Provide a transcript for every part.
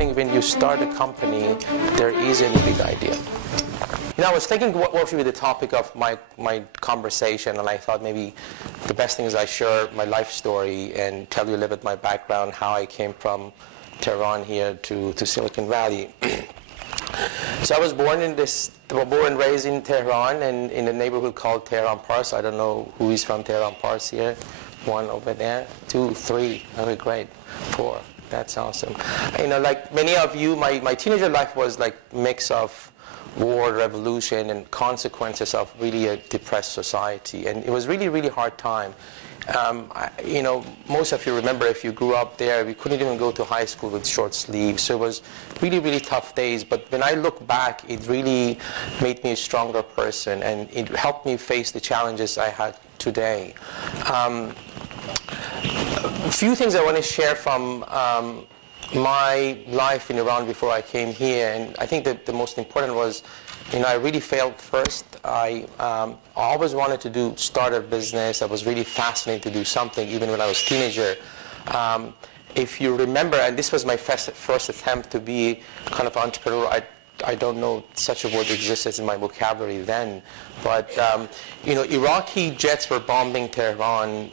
think when you start a company, there is any big idea. You know, I was thinking what should be the topic of my conversation, and I thought maybe the best thing is I share my life story and tell you a little bit my background, how I came from Tehran here to Silicon Valley. So I was born and raised in Tehran, and in a neighborhood called Tehran Pars. I don't know who is from Tehran Pars here. One over there, 2, 3. Okay, great. 4. That's awesome. You know, like many of you, my teenager life was like a mix of war, revolution, and consequences of really a depressed society. And it was really, really hard time. You know, most of you remember if you grew up there, we couldn't even go to high school with short sleeves. So it was really, really tough days. But when I look back, it really made me a stronger person, and it helped me face the challenges I had today. A few things I want to share from my life in Iran before I came here, and I think that the most important was, you know, I really failed first. I always wanted to start a business. I was really fascinated to do something, even when I was a teenager. If you remember, and this was my first attempt to be kind of entrepreneur. I don't know such a word existed in my vocabulary then, but you know, Iraqi jets were bombing Tehran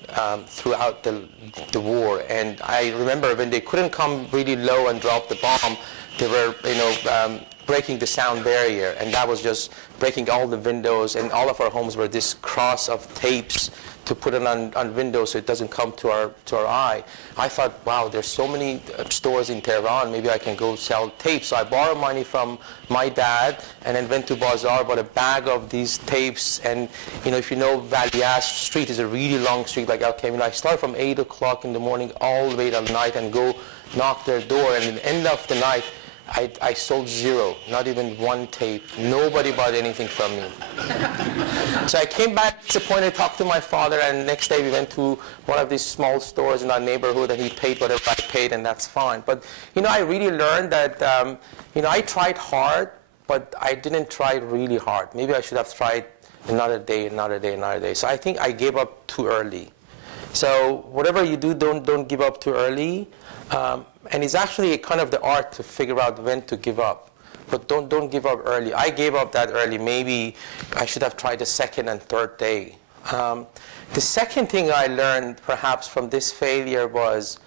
throughout the war, and I remember when they couldn't come really low and drop the bomb, they were, you know, breaking the sound barrier, and that was just breaking all the windows, and all of our homes were this cross of tapes to put it on windows so it doesn't come to our eye. I thought, wow, there's so many stores in Tehran, maybe I can go sell tapes. So I borrowed money from my dad and then went to Bazaar, bought a bag of these tapes. And you know, if you know Valias Street is a really long street, like okay, you know, I start from 8 o'clock in the morning all the way till night and go knock their door, and at the end of the night, I sold 0, not even 1 tape. Nobody bought anything from me. So I came back disappointed, talked to my father, and next day we went to one of these small stores in our neighborhood, and he paid whatever I paid, and that's fine. But you know, I really learned that you know, I tried hard, but I didn't try really hard. Maybe I should have tried another day, another day, another day. So I think I gave up too early. So whatever you do, don't give up too early. And it's actually kind of the art to figure out when to give up. But don't give up early. I gave up that early. Maybe I should have tried the second and third day. The second thing I learned perhaps from this failure was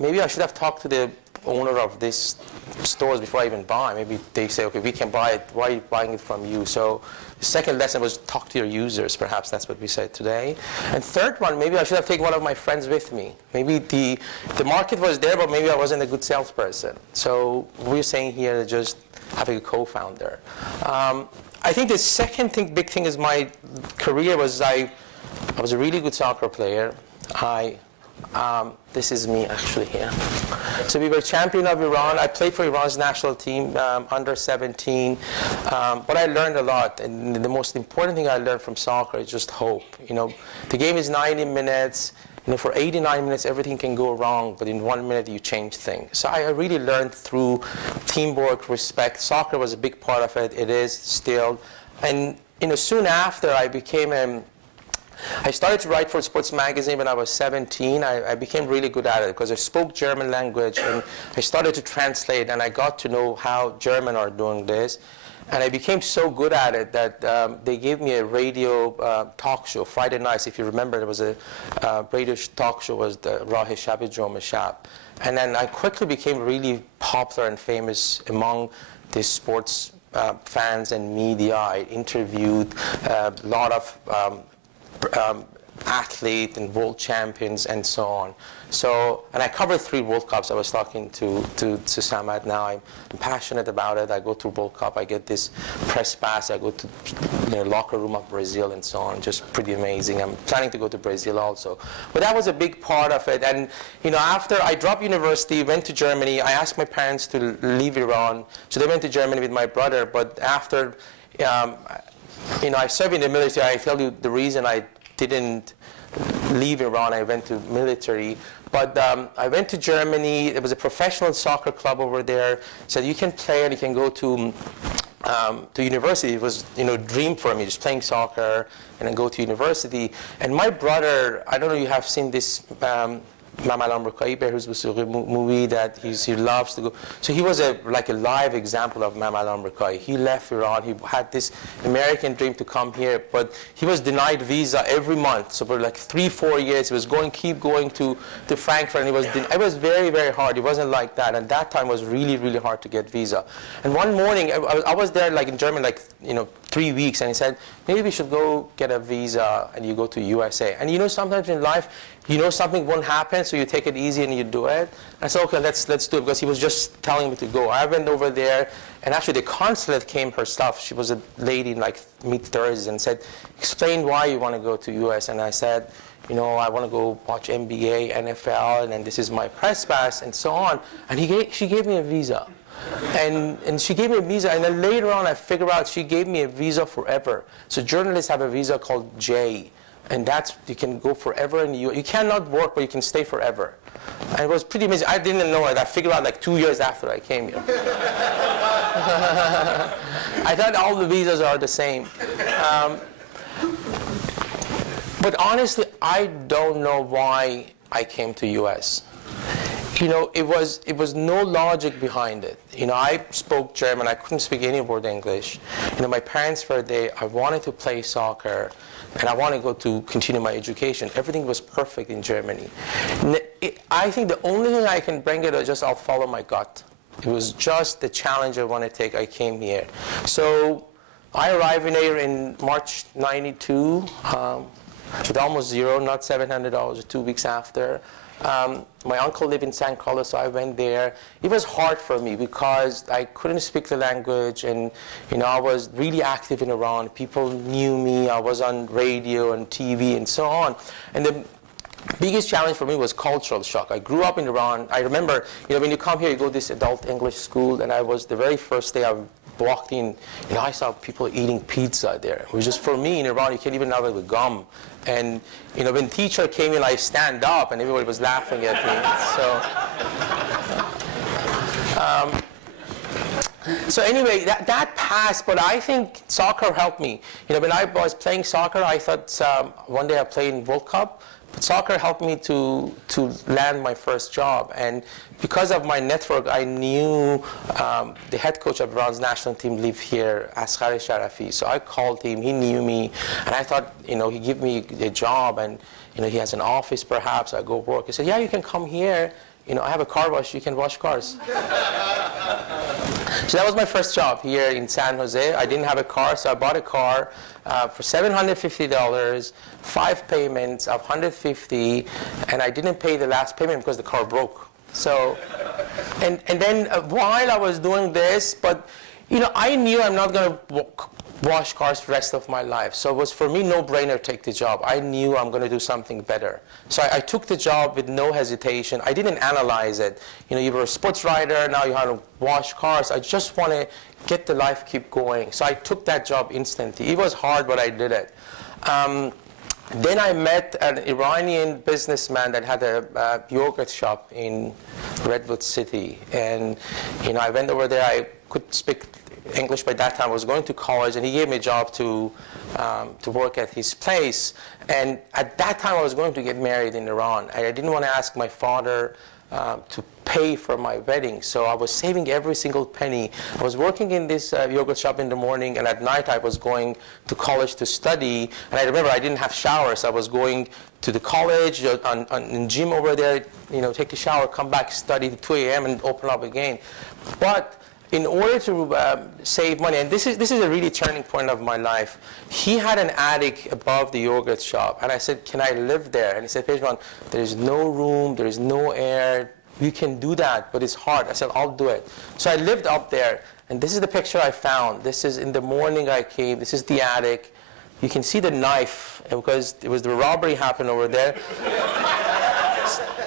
maybe I should have talked to the owner of this stores before I even buy. Maybe they say, okay, we can buy it. Why are you buying it from you? So the second lesson was talk to your users. Perhaps that's what we said today. And third one, maybe I should have taken one of my friends with me. Maybe the market was there, but maybe I wasn't a good salesperson. So we're saying here just having a co-founder. I think the second big thing is my career was I was a really good soccer player. This is me actually here. So we were champion of Iran. I played for Iran's national team, under 17. But I learned a lot, and the most important thing I learned from soccer is just hope. You know, the game is 90 minutes. You know, for 89 minutes, everything can go wrong, but in 1 minute, you change things. So I really learned through teamwork, respect. Soccer was a big part of it. It is still. And you know, soon after, I started to write for a sports magazine when I was 17. I became really good at it because I spoke German language, and I started to translate, and I got to know how German are doing this. And I became so good at it that they gave me a radio talk show, Friday nights. If you remember, there was a radio talk show, was the Rah Shab Jom Shab. And then I quickly became really popular and famous among the sports fans and media. I interviewed a lot of athlete and world champions and so on. So, and I covered 3 World Cups. I was talking to Samad now. I'm passionate about it. I go to World Cup. I get this press pass. I go to locker room of Brazil and so on. Just pretty amazing. I'm planning to go to Brazil also. But that was a big part of it. And you know, after I dropped university, went to Germany. I asked my parents to leave Iran, so they went to Germany with my brother. But after you know, I served in the military. I tell you the reason I didn't leave Iran. I went to military. But I went to Germany. There was a professional soccer club over there. So you can play and you can go to university. It was, you know, a dream for me, just playing soccer and then go to university. And my brother, I don't know if you have seen this Mamal Amrikai, Behruz Busuqi movie that he loves to go. So he was like a live example of Mamal Amrikai. He left Iran. He had this American dream to come here, but he was denied visa every month. So for like 3-4 years, he was keep going to Frankfurt, and it was very, very hard. It wasn't like that. And that time was really, really hard to get visa. And one morning, I was there like in Germany, like 3 weeks, and he said, maybe we should go get a visa and you go to USA. And sometimes in life, something won't happen, so you take it easy and you do it. And I said, okay, let's do it, because he was just telling me to go. I went over there, and actually the consulate came herself. She was a lady in like mid-30s, and said, explain why you want to go to US. And I said, I want to go watch NBA, NFL, and then this is my press pass, and so on. And she gave me a visa. And she gave me a visa, and then later on I figured out she gave me a visa forever. So journalists have a visa called J, and you can go forever in the U.S. You cannot work, but you can stay forever. And it was pretty amazing. I didn't know it. I figured out like 2 years after I came here. I thought all the visas are the same. But honestly, I don't know why I came to U.S. It was no logic behind it. I spoke German. I couldn't speak any word English. My parents were there. I wanted to play soccer, and I wanted to go to continue my education. Everything was perfect in Germany. I think the only thing I can bring it is just I'll follow my gut. It was just the challenge I want to take. I came here. So I arrived here in March '92 with almost zero, not $700, 2 weeks after. My uncle lived in San Carlos, so I went there. It was hard for me because I couldn't speak the language, and I was really active in Iran. People knew me. I was on radio and TV and so on. And the biggest challenge for me was cultural shock. I grew up in Iran. I remember, when you come here, you go to this adult English school, and I was the very first day I walked in, I saw people eating pizza there. It was just, for me in Iran, you can't even have it with gum. And when teacher came in, I stand up, and everybody was laughing at me. So anyway, that passed, but I think soccer helped me. When I was playing soccer, I thought one day I'd play in World Cup. But soccer helped me to land my first job. And because of my network, I knew the head coach of Iran's national team lived here, Asghar Sharafi. So I called him. He knew me. And I thought, he'd give me a job. And, he has an office, perhaps. I go work. He said, yeah, you can come here. I have a car wash. You can wash cars. So that was my first job here in San Jose. I didn't have a car, so I bought a car for $750, 5 payments of $150, and I didn't pay the last payment because the car broke. So, and then while I was doing this, but I knew I'm not going to wash cars the rest of my life. So it was for me no-brainer to take the job. I knew I'm going to do something better. So I took the job with no hesitation. I didn't analyze it. You were a sports writer, now you have to wash cars. I just want to get the life keep going. So I took that job instantly. It was hard, but I did it. Then I met an Iranian businessman that had a yogurt shop in Redwood City. And I went over there. I could speak English by that time. I was going to college, and he gave me a job to work at his place. And at that time, I was going to get married in Iran. I didn't want to ask my father to pay for my wedding, so I was saving every single penny. I was working in this yogurt shop in the morning, and at night I was going to college to study. And I remember I didn't have showers. I was going to the college, in gym over there, take a shower, come back, study to 2 a.m. and open up again. But in order to save money, and this is a really turning point of my life, he had an attic above the yogurt shop, and I said, can I live there? And he said, Pejman, there is no room, there is no air, you can do that, but it's hard. I said, I'll do it. So I lived up there, and this is the picture I found. This is in the morning I came, this is the attic. You can see the knife, because it was the robbery happened over there.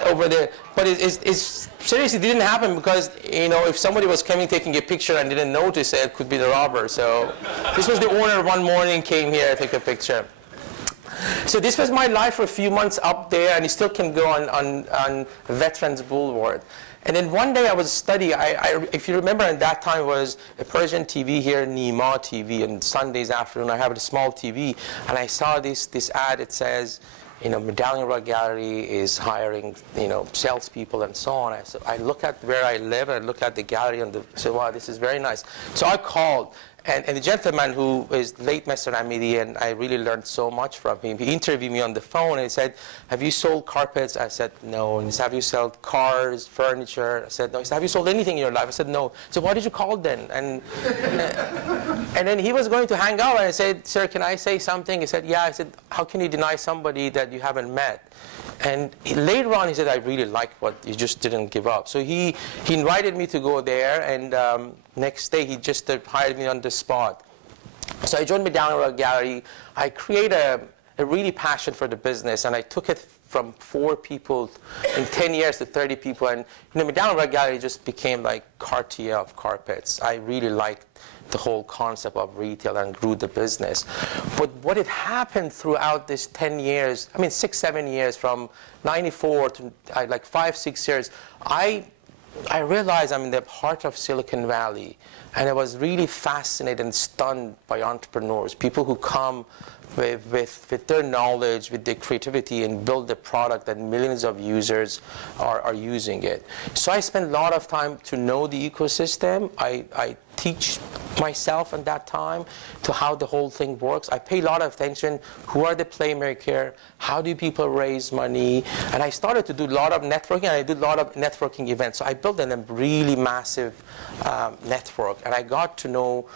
Over there, but it's seriously didn't happen because if somebody was coming taking a picture and didn't notice it could be the robber. So this was the owner one morning came here to take a picture. So this was my life for a few months up there, and you still can go on Veterans Boulevard. And then one day I was studying. If you remember, at that time was a Persian TV here, Nima TV, and Sundays afternoon I have a small TV, and I saw this ad. It says, Medallion Rug Gallery is hiring, salespeople and so on. I look at where I live, and I look at the gallery, and I said, wow, this is very nice. So I called, and the gentleman who is late Mr. Amidi, and I really learned so much from him. He interviewed me on the phone, and he said, have you sold carpets? I said, no. And he said, have you sold cars, furniture? I said, no. He said, have you sold anything in your life? I said, no. So why did you call then? And then he was going to hang up, and I said, sir, can I say something? He said, yeah. I said, how can you deny somebody that you haven't met? And later on, he said, I really liked what you just didn't give up. So he invited me to go there, and next day he just hired me on the spot. So I joined Medallion Rug Gallery. I created a really passion for the business, and I took it from 4 people in 10 years to 30 people. And Medallion Rug Gallery just became like Cartier of carpets. I really liked the whole concept of retail and grew the business. But what had happened throughout this 10 years, 6, 7 years, from 94 to like 5, 6 years, I realized I'm in the heart of Silicon Valley, and I was really fascinated and stunned by entrepreneurs, people who come with their knowledge, with their creativity, and build a product that millions of users are using it. So I spent a lot of time to know the ecosystem. I teach myself at that time to how the whole thing works. I pay a lot of attention. Who are the playmakers? How do people raise money? And I started to do a lot of networking, and I did a lot of networking events. So I built a really massive network, and I got to know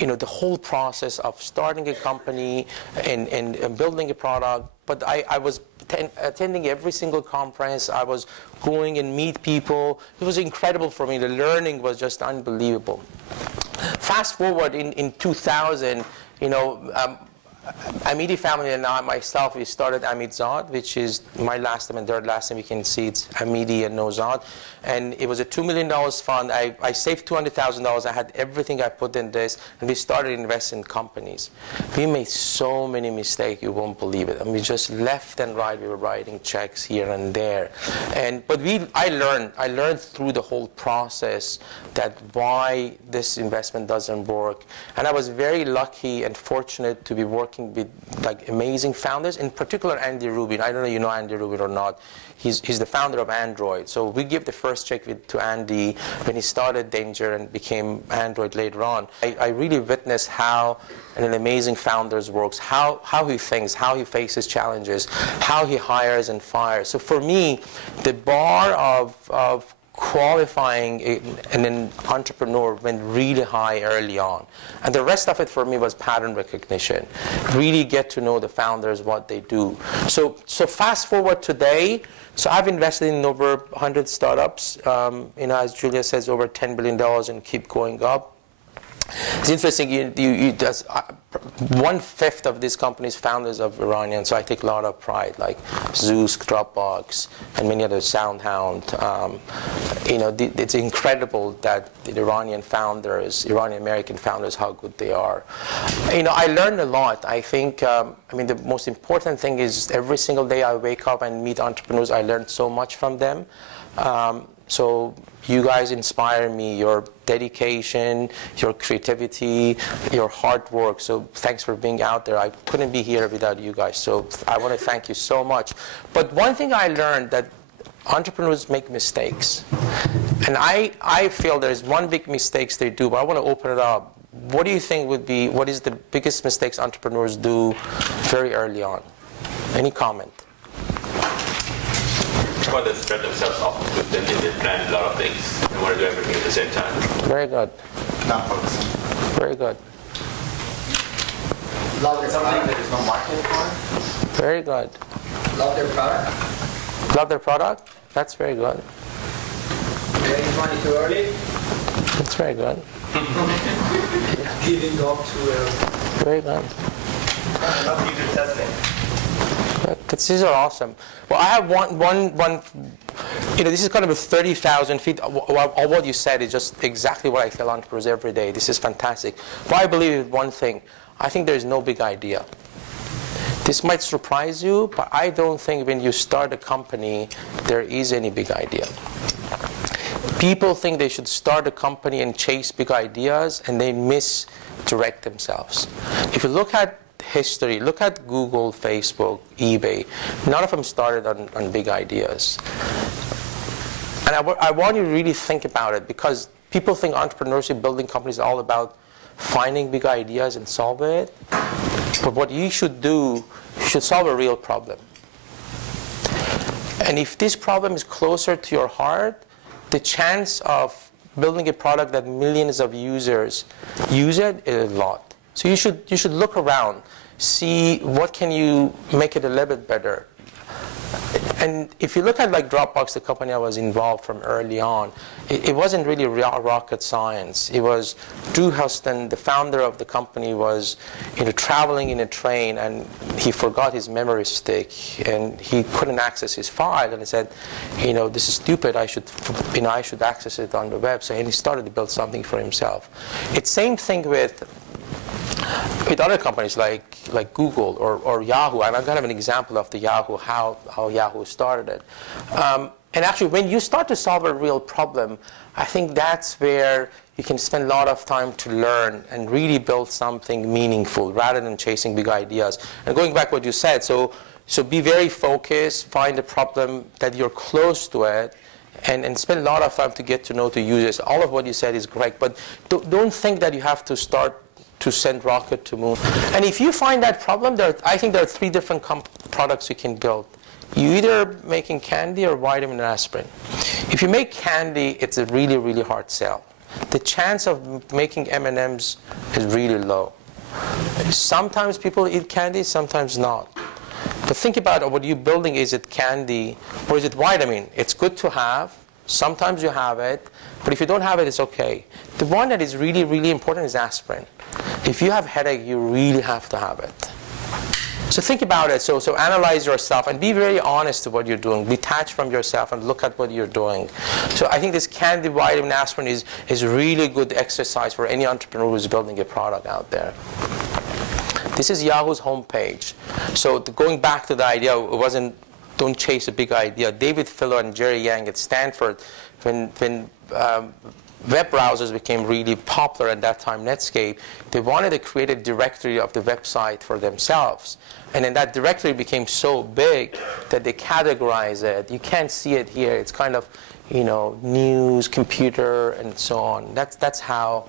the whole process of starting a company and building a product. But I was attending every single conference. I was going and meet people. It was incredible for me. The learning was just unbelievable. Fast forward in 2000, Amidi family and I, myself, we started Amid Zad, which is my last name and third last name. You can see it's Amidi and Nozad. And it was a $2 million fund. I saved $200,000. I had everything I put in this, and we started investing in companies. We made so many mistakes, you won't believe it. We just left and right. We were writing checks here and there. But I learned through the whole process that why this investment doesn't work. And I was very lucky and fortunate to be working with amazing founders, in particular Andy Rubin. I don't know if you know Andy Rubin or not. He's the founder of Android. So we give the first check to Andy when he started Danger and became Android later on. I really witnessed how an amazing founder works, how he thinks, how he faces challenges, how he hires and fires. So for me, the bar of qualifying an entrepreneur went really high early on. And the rest of it for me was pattern recognition. Really get to know the founders, what they do. So fast forward today, so I've invested in over 100 startups. As Julia says, over $10 billion and keep going up. It's interesting, 1/5 of these companies founders of Iranian, so I take a lot of pride, like Zeus, Dropbox, and many other, SoundHound. It's incredible that the Iranian American founders, how good they are. I learned a lot. I think, the most important thing is every single day I wake up and meet entrepreneurs. I learned so much from them. So you guys inspire me, your dedication, your creativity, your hard work. So thanks for being out there. I couldn't be here without you guys. So I want to thank you so much. But one thing I learned, that entrepreneurs make mistakes. And I feel there's one big mistake they do, but I want to open it up. What do you think what is the biggest mistakes entrepreneurs do very early on? Any comment? Or they spread themselves off. Then they plan a lot of things and want to do everything at the same time. Very good. Not focusing. Very good. Love their something that is no market for. Very good. Love their product. Love their product? That's very good. Raise money too early. That's very good. Giving up too early. Very good. Love user testing. These are awesome. Well, I have one. This is kind of a 30,000 feet. All what you said is just exactly what I tell entrepreneurs every day. This is fantastic. But I believe in one thing. I think there is no big idea. This might surprise you, but I don't think when you start a company, there is any big idea. People think they should start a company and chase big ideas, and they misdirect themselves. If you look at history, look at Google, Facebook, eBay. None of them started on big ideas. And I want you to really think about it, because people think entrepreneurship, building companies, is all about finding big ideas and solve it. But what you should do, you should solve a real problem. And if this problem is closer to your heart, the chance of building a product that millions of users use it is a lot. So you should look around, see what can you make it a little bit better. And if you look at like Dropbox, the company I was involved from early on, it wasn't really rocket science. It was Drew Houston, the founder of the company, was traveling in a train, and he forgot his memory stick, and he couldn't access his file, and he said, this is stupid. I should access it on the web. So and he started to build something for himself. It's same thing with other companies like Google or Yahoo. I'm going to have an example of the Yahoo, how Yahoo started it. And actually, when you start to solve a real problem, I think that's where you can spend a lot of time to learn and really build something meaningful rather than chasing big ideas. And going back to what you said, so be very focused, find a problem that you're close to it, and spend a lot of time to get to know the users. All of what you said is correct, but don't think that you have to start to send rocket to moon. And if you find that problem, I think there are 3 different products you can build. You either making candy or vitamin and aspirin. If you make candy, it's a really, really hard sell. The chance of making M&Ms is really low. Sometimes people eat candy, sometimes not. But think about what you're building. Is it candy or is it vitamin? It's good to have. Sometimes you have it, but if you don't have it, it's okay. The one that is really, really important is aspirin. If you have headache, you really have to have it. So think about it. So analyze yourself and be very honest to what you're doing. Detach from yourself and look at what you're doing. So I think this candy, vitamin, aspirin is really good exercise for any entrepreneur who's building a product out there. This is Yahoo's homepage. So going back to the idea, it wasn't don't chase a big idea. David Filler and Jerry Yang at Stanford, when web browsers became really popular at that time, Netscape, they wanted to create a directory of the website for themselves. And then that directory became so big that they categorize it. You can't see it here. It's kind of, news, computer, and so on. That's how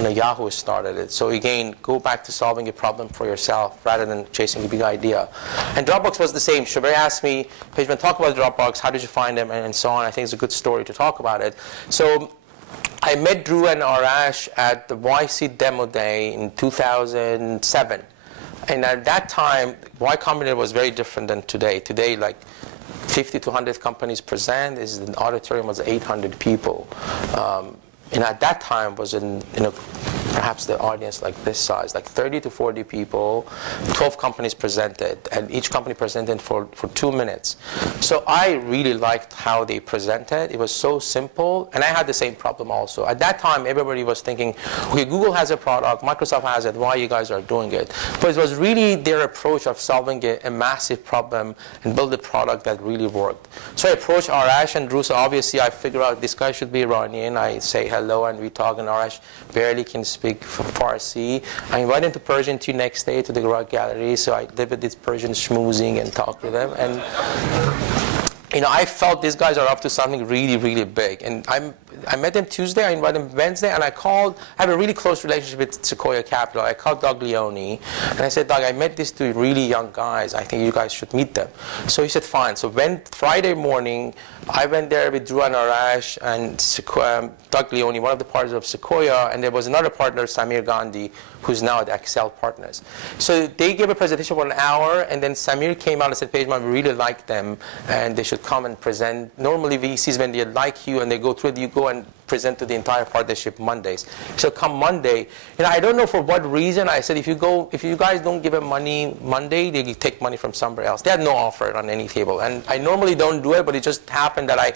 Yahoo started it. So again, go back to solving a problem for yourself rather than chasing a big idea. And Dropbox was the same. Shabir asked me, Pejman, talk about Dropbox. How did you find them, and so on. I think it's a good story to talk about it. So I met Drew and Arash at the YC Demo Day in 2007. And at that time, Y Combinator was very different than today. Today, like 50 to 100 companies present. The auditorium was 800 people. And at that time was perhaps the audience like this size, like 30 to 40 people, 12 companies presented, and each company presented for 2 minutes. So I really liked how they presented. It was so simple, and I had the same problem also. At that time, everybody was thinking, okay, Google has a product, Microsoft has it, why you guys are doing it? But it was really their approach of solving a massive problem and build a product that really worked. So I approached Arash and Drew, so obviously I figured out this guy should be Iranian. I say hello and we talk, and Arash barely can speak Farsi. I invite him to Persian 2 next day to the Garage Gallery, so I did with this Persian schmoozing and talk to them. And I felt these guys are up to something really, really big. And I met them Tuesday, I invited them Wednesday, and I have a really close relationship with Sequoia Capital. I called Doug Leone, and I said, Doug, I met these 2 really young guys. I think you guys should meet them. So he said, fine. So Friday morning, I went there with Drew and Arash and Doug Leone, one of the partners of Sequoia, and there was another partner, Samir Gandhi, who's now at Excel Partners. So they gave a presentation for an hour, and then Samir came out and said, Pejman, we really like them, and they should come and present. Normally VCs, when they like you and they go through it, you go and present to the entire partnership Mondays. So come Monday, I don't know for what reason. I said, if you guys don't give them money Monday, they take money from somewhere else. They had no offer on any table, and I normally don't do it, but it just happened that I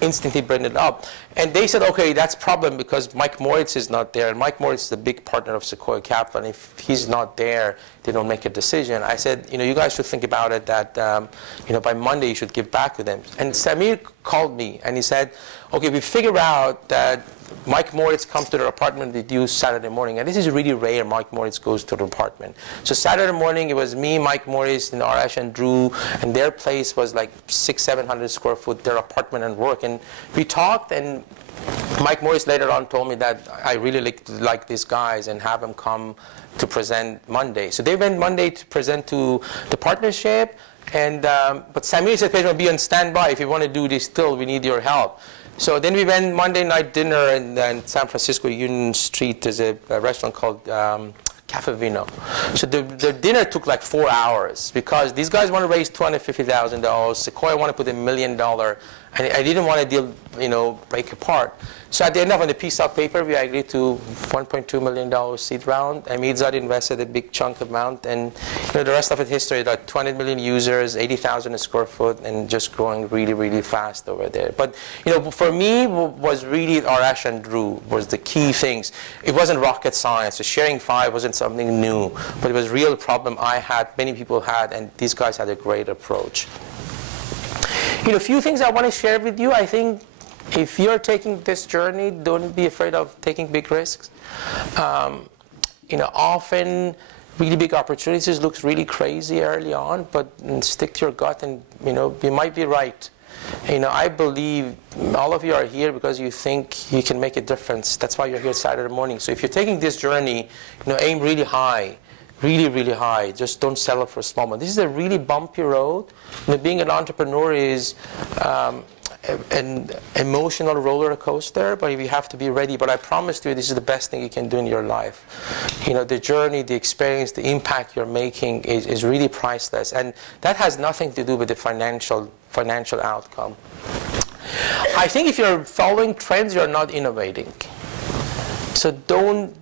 instantly bring it up. And they said, okay, that's a problem because Mike Moritz is not there, and Mike Moritz is the big partner of Sequoia Capital, and if he's not there, they don't make a decision. I said, you guys should think about it that, by Monday you should give back to them. And Samir called me and he said, okay, we figure out that Mike Moritz comes to their apartment with you Saturday morning. And this is really rare, Mike Moritz goes to the apartment. So Saturday morning, it was me, Mike Moritz, and Arash and Drew, and their place was like 600-700 square foot, their apartment and work. And we talked, and Mike Moritz later on told me that I really like these guys and have them come to present Monday. So they went Monday to present to the partnership, and but Samir said, Pejman, be on standby. If you want to do this still, we need your help. So then we went Monday night dinner in San Francisco, Union Street. There's a restaurant called Cafe Vino. So the dinner took like 4 hours because these guys want to raise $250,000. Sequoia want to put $1 million. And I didn't want to deal, break apart. So at the end of on the piece of paper, we agreed to $1.2 million seed round. Nozad invested a big chunk amount, and the rest of it history. Like 200 million users, 80,000 square foot, and just growing really, really fast over there. But for me, was really Arash and Drew was the key things. It wasn't rocket science. The sharing 5 wasn't something new, but it was a real problem I had, many people had, and these guys had a great approach. A few things I want to share with you. I think if you're taking this journey, don't be afraid of taking big risks. Often really big opportunities looks really crazy early on, but stick to your gut, and you might be right. I believe all of you are here because you think you can make a difference. That's why you're here Saturday morning. So if you're taking this journey, aim really high. Really, really high. Just don't settle for a small one. This is a really bumpy road. Being an entrepreneur is an emotional roller coaster, but you have to be ready. But I promise you, this is the best thing you can do in your life. The journey, the experience, the impact you're making is really priceless. And that has nothing to do with the financial outcome. I think if you're following trends, you're not innovating. So don't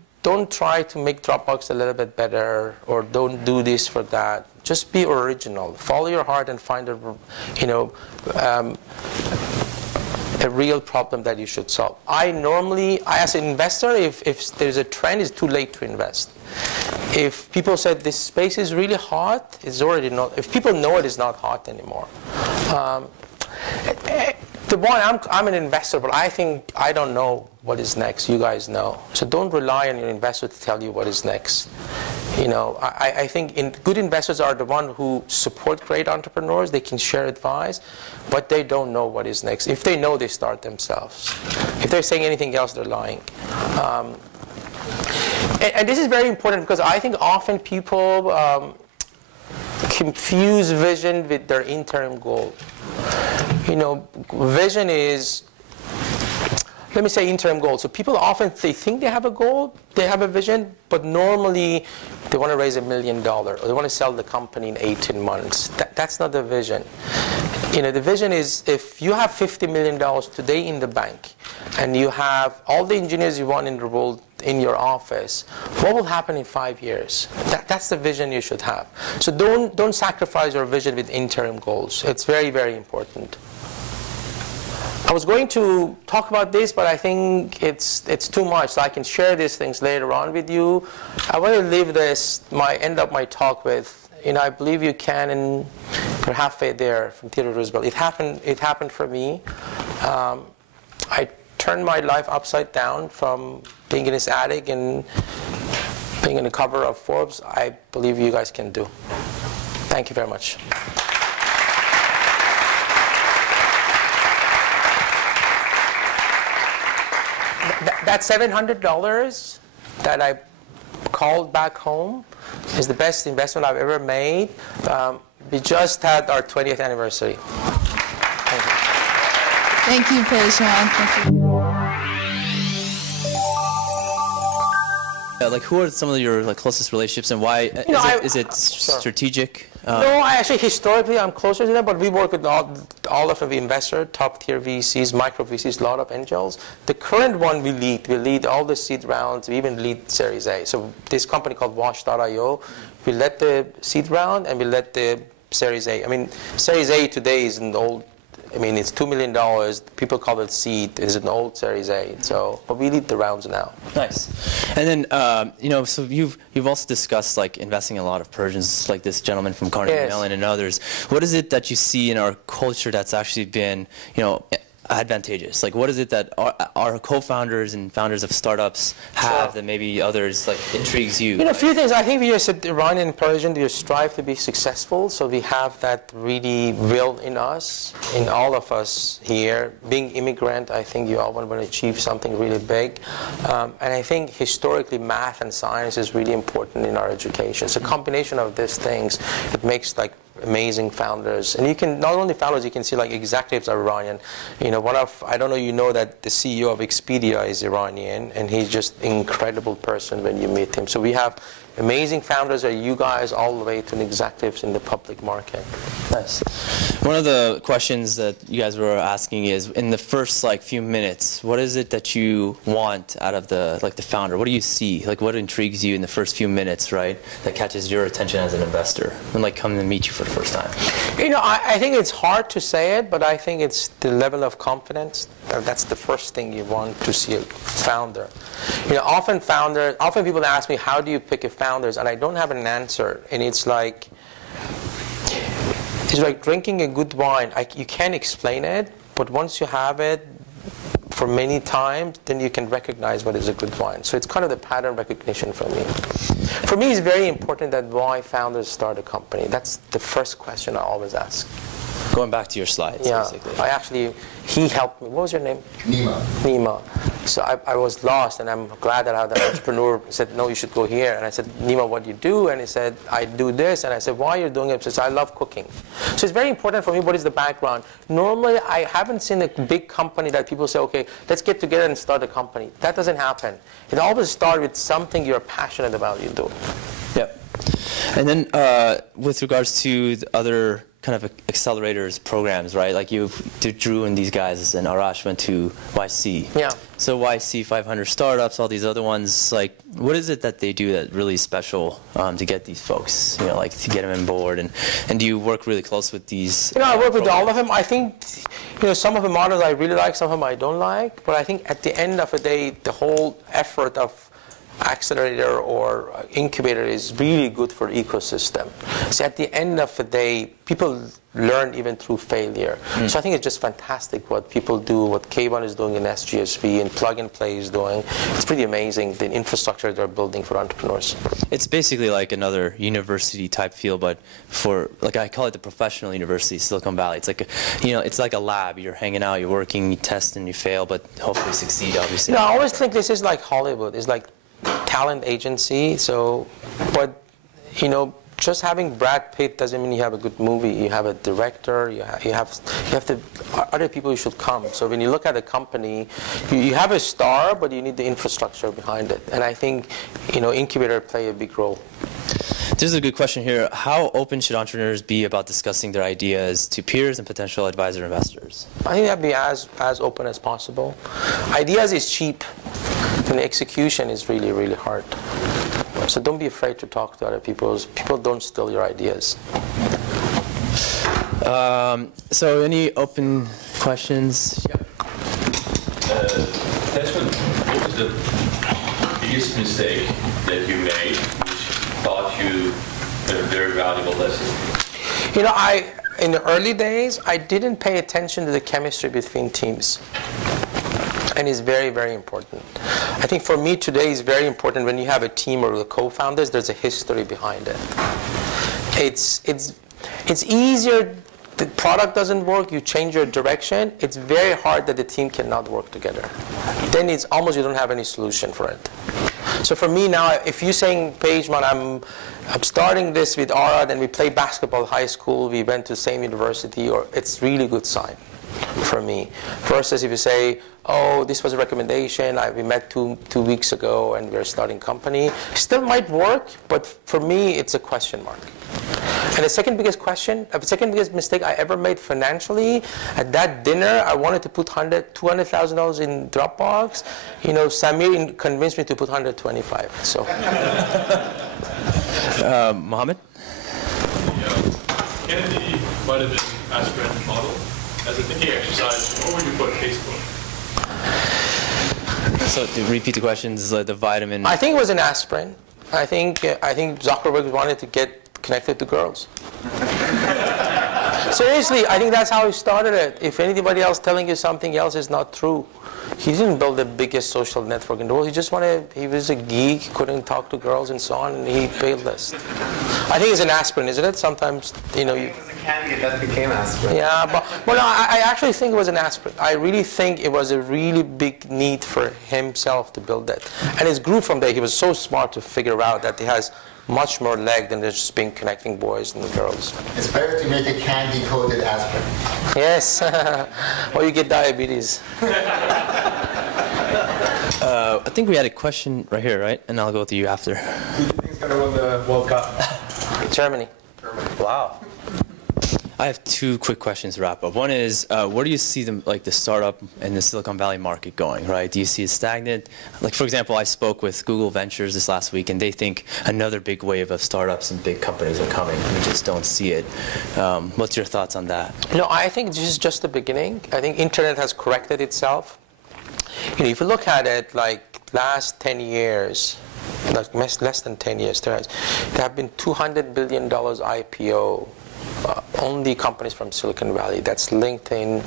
try to make Dropbox a little bit better, or don't do this for that. Just be original. Follow your heart and find a real problem that you should solve. I as an investor, if there's a trend, it's too late to invest. If people said this space is really hot, it's already not. If people know it is not hot anymore. I'm an investor, but I don't know what is next. You guys know. So don't rely on your investor to tell you what is next. I think good investors are the ones who support great entrepreneurs. They can share advice, but they don't know what is next. If they know, they start themselves. If they're saying anything else, they're lying. And this is very important because I think often people confuse vision with their interim goal. Vision is, let me say interim goal. So people often, they think they have a goal, they have a vision, but normally they want to raise $1 million or they want to sell the company in 18 months. That's not the vision. The vision is if you have $50 million today in the bank and you have all the engineers you want in the world in your office, what will happen in 5 years? That's the vision you should have. So don't sacrifice your vision with interim goals. It's very, very important. I was going to talk about this, but I think it's too much. So I can share these things later on with you. I want to leave end up my talk with, I believe you can, and you're halfway there from Theodore Roosevelt. It happened for me. I turned my life upside down from being in this attic and being on the cover of Forbes. I believe you guys can do. Thank you very much. That $700 that I called back home is the best investment I've ever made. We just had our 20th anniversary. Thank you, Pejman. Thank you. Who are some of your closest relationships, and why is it strategic? No, historically I'm closer to them, but we work with all of the investors, top tier VCs, micro VCs, a lot of angels. The current one we lead all the seed rounds, we even lead Series A. So this company called Wash.io, we led the seed round and we led the Series A. Series A today is an old, it's $2 million. People call it seed. It's an old Series A. So, but we lead the rounds now. Nice. And then, so you've also discussed investing in a lot of Persians, like this gentleman from Carnegie Mellon and others. What is it that you see in our culture that's actually been, advantageous? Like, what is it that our co-founders and founders of startups have that maybe others like intrigues you? You know, a few things. I think we as Iranian and Persian, we strive to be successful, so we have that really will in us, in all of us here. Being immigrant, I think you all want to achieve something really big. And I think historically math and science is really important in our education. So a combination of these things, it makes like amazing founders. And you can, not only founders, you can see like executives are Iranian. You know, I don't know, you know that the CEO of Expedia is Iranian, and he's just an incredible person when you meet him. So we have amazing founders, are you guys, all the way to the executives in the public market. Nice. One of the questions that you guys were asking is, in the first like few minutes, what is it that you want out of the founder? What do you see? Like, what intrigues you in the first few minutes, right? That catches your attention as an investor when like coming to meet you for the first time. You know, I think it's hard to say it, but I think it's the level of confidence. That's the first thing you want to see a founder. You know, often people ask me, how do you pick a founders? And I don't have an answer. And it's like drinking a good wine. You can't explain it, but once you have it for many times, then you can recognize what is a good wine. So it's kind of the pattern recognition for me. For me, it's very important that why founders start a company. That's the first question I always ask. Going back to your slides, basically. He helped me. What was your name? Nima. So I was lost, and I'm glad that I had an entrepreneur said, no, you should go here. And I said, Nima, what do you do? And he said, I do this. And I said, why are you doing it? He says, I love cooking. So it's very important for me, what is the background? Normally, I haven't seen a big company that people say, okay, let's get together and start a company. That doesn't happen. It always starts with something you're passionate about you do. Yep. And then with regards to the other kind of accelerators programs, right? Like Drew and these guys and Arash went to YC. Yeah. So YC, 500 startups, all these other ones, like what is it that they do that really special to get these folks, you know, like to get them on board? And do you work really close with these? You know, I work with all of them. I think, you know, some of the models I really like, some of them I don't like. But I think at the end of the day, the whole effort of accelerator or incubator is really good for ecosystem. So at the end of the day, people learn even through failure. So I think it's just fantastic what people do, what K1 is doing in SGSV and Plug and Play is doing. It's pretty amazing, the infrastructure they're building for entrepreneurs. It's basically like another university type feel, but for, like I call it the professional university, Silicon Valley. It's like, it's like a lab. You're hanging out, you're working, you test and you fail, but hopefully succeed, obviously. You know, I always think this is like Hollywood. It's like talent agency. So, but, just having Brad Pitt doesn't mean you have a good movie. You have a director. You have the other people who should come. So when you look at a company, you have a star, but you need the infrastructure behind it. And I think, incubator play a big role. There's a good question here. How open should entrepreneurs be about discussing their ideas to peers and potential advisor investors? I think that'd be as open as possible. Ideas is cheap, and the execution is really, really hard. So don't be afraid to talk to other people. People don't steal your ideas. So any open questions? Yeah. Pejman, what was the biggest mistake that you made which taught you a very valuable lesson? In the early days, I didn't pay attention to the chemistry between teams. And it's very, very important. I think for me today, it's very important when you have a team or the co-founders, there's a history behind it. It's easier, the product doesn't work, you change your direction. It's very hard that the team cannot work together. Then it's almost you don't have any solution for it. So for me now, if you're saying, Pejman, I'm starting this with Ara, then we play basketball high school, we went to the same university, or it's really good sign for me. Versus if you say, oh, this was a recommendation, we met two weeks ago and we're starting company. Still might work, but for me, it's a question mark. And the second biggest mistake I ever made financially, at that dinner, I wanted to put $200,000 in Dropbox. Samir convinced me to put 125. So, Mohammed? Kennedy might have been aspirin model. As a thinking exercise, what would you put Facebook? So to repeat the questions, the vitamin. I think it was an aspirin. I think Zuckerberg wanted to get connected to girls. Seriously, I think that's how he started it. If anybody else telling you something else is not true, he didn't build the biggest social network in the world. He just he was a geek, couldn't talk to girls and so on, and he built this. I think it's an aspirin, isn't it? Sometimes, you know, It was a candy that became aspirin. yeah, but well, no, I actually think it was an aspirin. I really think it was a really big need for himself to build that. And it grew from there. He was so smart to figure out that he has much more leg than just being connecting boys and girls. It's better to make a candy-coated aspirin. Yes, or you get diabetes. I think we had a question right here, right? And I'll go with you after. Who do you think is going to win the World Cup? Germany. Wow. I have two quick questions to wrap up. One is, where do you see the startup and the Silicon Valley market going, right? Do you see it stagnant? Like, for example, I spoke with Google Ventures this last week, and they think another big wave of startups and big companies are coming. We just don't see it. What's your thoughts on that? No, I think this is just the beginning. I think internet has corrected itself. You know, if you look at it, like last 10 years, like less than 10 years, there have been $200 billion IPO. Only companies from Silicon Valley. That's LinkedIn,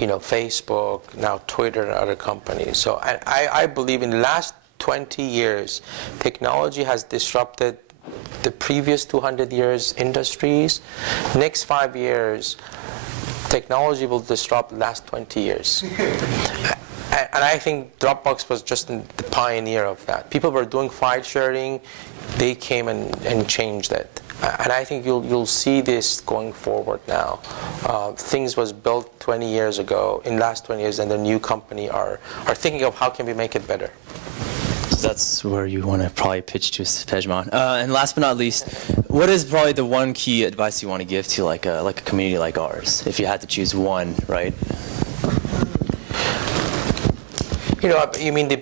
you know, Facebook, now Twitter and other companies. So I believe in the last 20 years, technology has disrupted the previous 200 years industries. Next 5 years, technology will disrupt the last 20 years. And I think Dropbox was just the pioneer of that. People were doing file sharing. They came and changed it. And I think you'll see this going forward now. Things was built 20 years ago, in the last 20 years, and the new company are thinking of how can we make it better. So that's where you want to probably pitch to Pejman. And last but not least, what is probably the one key advice you want to give to like a community like ours, if you had to choose one, right? You know, you mean the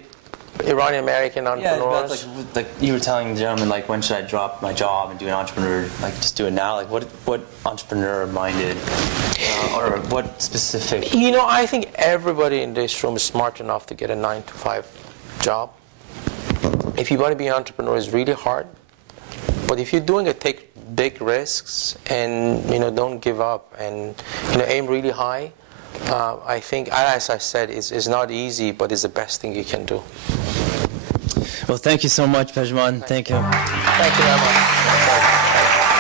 Iranian American entrepreneurs? Yeah, like you were telling the gentleman, like, when should I drop my job and do an entrepreneur, like just do it now? Like what entrepreneur-minded or what specific? You know, I think everybody in this room is smart enough to get a 9-to-5 job. If you want to be an entrepreneur, it's really hard. But if you're doing it, take big risks and, you know, don't give up and, you know, aim really high. I think, as I said, it's not easy, but it's the best thing you can do. Well, thank you so much, Pejman. Thank you. Thank you very much.